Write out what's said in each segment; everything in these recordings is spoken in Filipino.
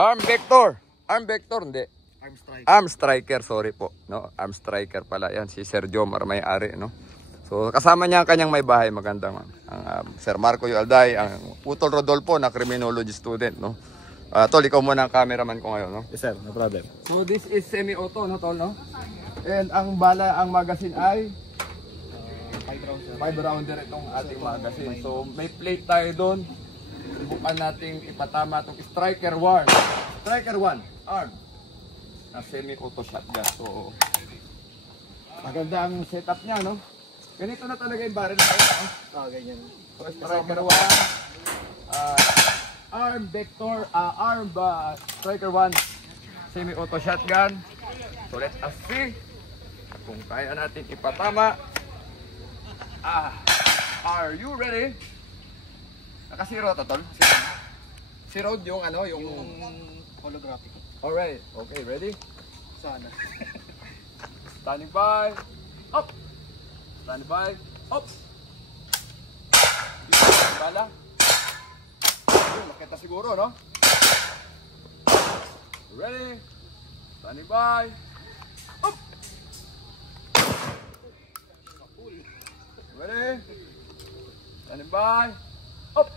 Arm Vector. Arm Vector, hindi. Arm striker. Arm striker, sorry po. No, arm striker pala yan. Si Sir Jomar may-ari, no? So, kasama niya ang kanyang may bahay. Magandang Sir Marco Yualday, ang Utol Rodolfo na criminology student, no? Tol, ikaw muna ang cameraman ko ngayon, no? Yes sir, no problem. So, this is semi-auto, no, Tol, no? And ang magazine ay 5 rounder itong ating magazine. So, may plate tayo doon. Subukan nating ipatama itong striker 1. Striker 1, arm. Na semi-auto shotgun. So, maganda ang setup niya, no? Ganito na talaga yung barrel na ito. Ganyan. So, striker 1. Arm Vector, striker 1. Semi-auto shotgun. So, let us see kung kaya natin ipatama. Are you ready? Naka-zero to, Tol? Zero yung ano, yung Holographic. Alright, okay, ready? Sana. Standing by. Up! Standing by. Up! Bala. Makita siguro, no? Ready? Standing by. Up! Ready? Standing by. Up!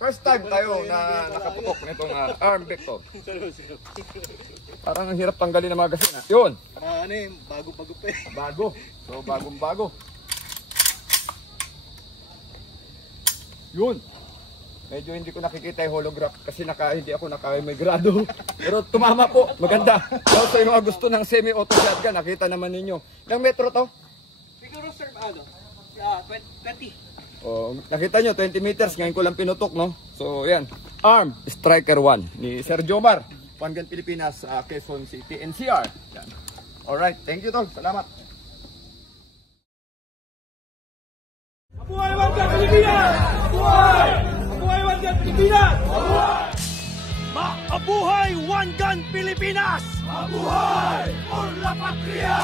First time tayo na nakaputok nitong arm Vector. Parang ang hirap tanggalin ng magazine. Yun! Ano eh, bago-bago pa eh. Bago. So, bagong-bago. Yun! Medyo hindi ko nakikita yung holograph kasi hindi ako may grado. Pero tumama po. Maganda. So, sa mga gusto ng semi-auto shotgun, nakita naman ninyo. Ilang metro to? Siguro sir, 20. Oh, nakita nyo, 20 meters. Ngayon ko lang pinutok, no? So, yan. Arm Striker 1 ni Sir Jomar. Panggan Pilipinas, Quezon City, NCR. Yan. Alright, thank you, Tol. Salamat. Mabuhay Warga Pilipinas! Mabuhay! Mabuhay Warga Pilipinas! Mabuhay! Mabuhay One Gun Pilipinas! Mabuhay! Por la Patria!